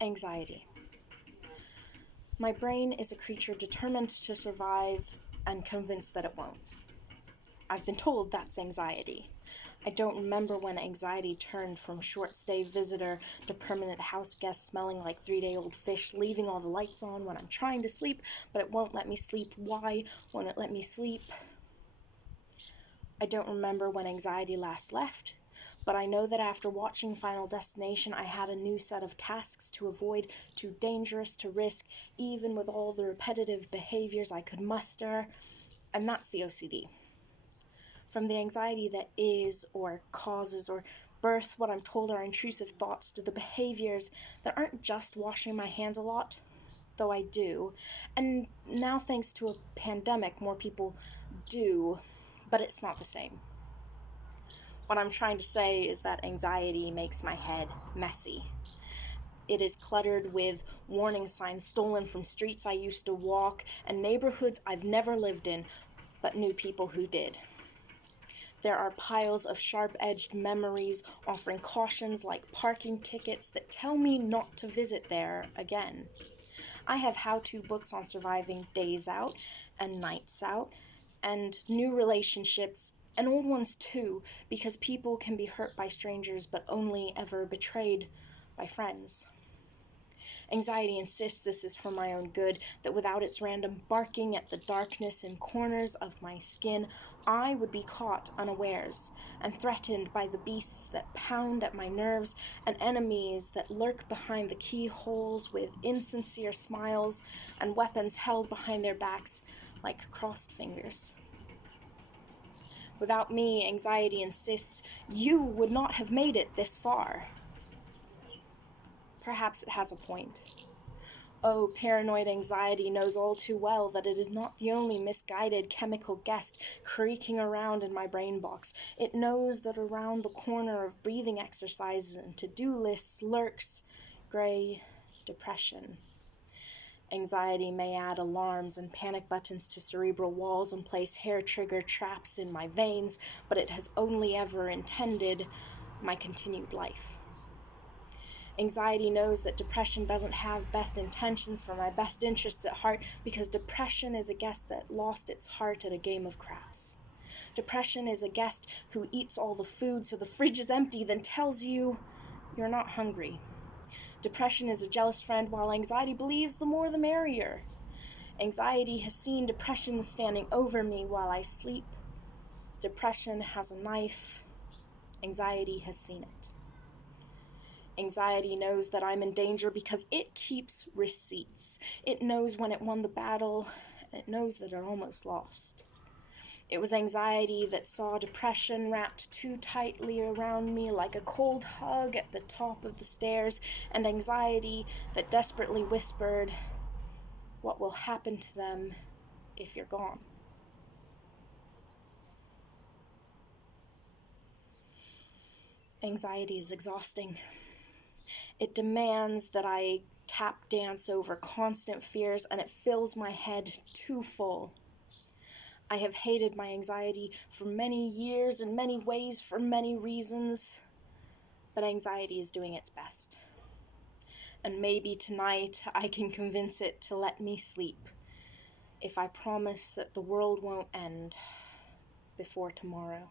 Anxiety. My brain is a creature determined to survive and convinced that it won't. I've been told that's anxiety. I don't remember when anxiety turned from short-stay visitor to permanent house guest smelling like 3-day-old fish, leaving all the lights on when I'm trying to sleep, but it won't let me sleep. Why won't it let me sleep? I don't remember when anxiety last left, but I know that after watching Final Destination, I had a new set of tasks to avoid, too dangerous to risk, even with all the repetitive behaviors I could muster, and that's the OCD. From the anxiety that is, or causes, or births what I'm told are intrusive thoughts, to the behaviors that aren't just washing my hands a lot, though I do, and now thanks to a pandemic, more people do, but it's not the same. What I'm trying to say is that anxiety makes my head messy. It is cluttered with warning signs stolen from streets I used to walk and neighborhoods I've never lived in, but knew people who did. There are piles of sharp-edged memories offering cautions like parking tickets that tell me not to visit there again. I have how-to books on surviving days out and nights out, and new relationships, and old ones too, because people can be hurt by strangers but only ever betrayed by friends. Anxiety insists this is for my own good, that without its random barking at the darkness in corners of my skin, I would be caught unawares, and threatened by the beasts that pound at my nerves, and enemies that lurk behind the keyholes with insincere smiles, and weapons held behind their backs like crossed fingers. Without me, anxiety insists, you would not have made it this far. Perhaps it has a point. Oh, paranoid anxiety knows all too well that it is not the only misguided chemical guest creaking around in my brain box. It knows that around the corner of breathing exercises and to-do lists lurks gray depression. Anxiety may add alarms and panic buttons to cerebral walls and place hair-trigger traps in my veins, but it has only ever intended my continued life. Anxiety knows that depression doesn't have best intentions for my best interests at heart, because depression is a guest that lost its heart at a game of craps. Depression is a guest who eats all the food so the fridge is empty, then tells you you're not hungry. Depression is a jealous friend, while anxiety believes the more the merrier. Anxiety has seen depression standing over me while I sleep. Depression has a knife. Anxiety has seen it. Anxiety knows that I'm in danger because it keeps receipts. It knows when it won the battle, and it knows that it almost lost. It was anxiety that saw depression wrapped too tightly around me like a cold hug at the top of the stairs, and anxiety that desperately whispered, what will happen to them if you're gone? Anxiety is exhausting. It demands that I tap dance over constant fears, and it fills my head too full. I have hated my anxiety for many years, in many ways, for many reasons, but anxiety is doing its best. And maybe tonight I can convince it to let me sleep, if I promise that the world won't end before tomorrow.